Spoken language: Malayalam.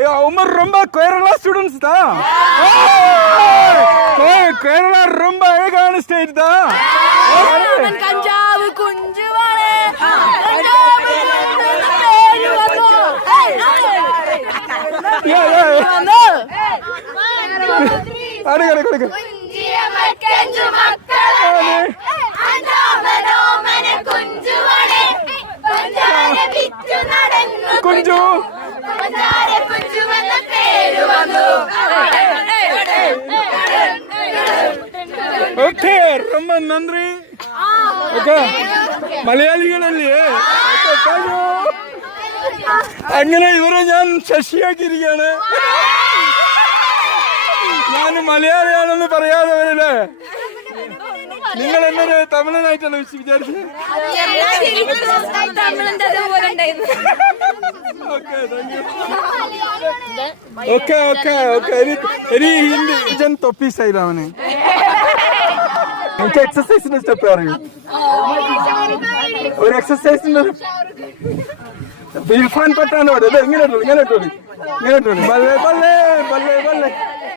உமர் ரொம்ப கேரளா ஸ்டூடெண்ட்ஸ் தான். கேரளா ரொம்ப அழகான ஸ்டேட் தான். கஞ்சாவு குஞ்சுவானே കുഞ്ചു ഓക്കെ ரொம்ப നന്ദി. ഓക്കെ മലയാളികളല്ലേ? അങ്ങനെ ഇവരെ ഞാൻ ശശിയാക്കിയിരിക്കുകയാണ്. ഞാൻ മലയാളിയാണെന്ന് പറയാതെ വരല്ലേ? നിങ്ങൾ എന്നൊരു തമിഴനായിട്ടല്ലേ വിചാരിച്ചത്? ഓക്കെ ഓക്കെ ഓക്കെ ഇനി ഹിന്ദി തൊപ്പി സ്റ്റൈലാണ്. എനിക്ക് എക്സസൈസിന്റെ സ്റ്റെപ്പ് അറിയൂ. ഒരു എക്സസൈസിന്റെ ഇർഫാൻ പട്ടാനോട് ഇങ്ങനെ ഇങ്ങനെ ബല്ലേ ബല്ലേ ബല്ലേ ബല്ലേ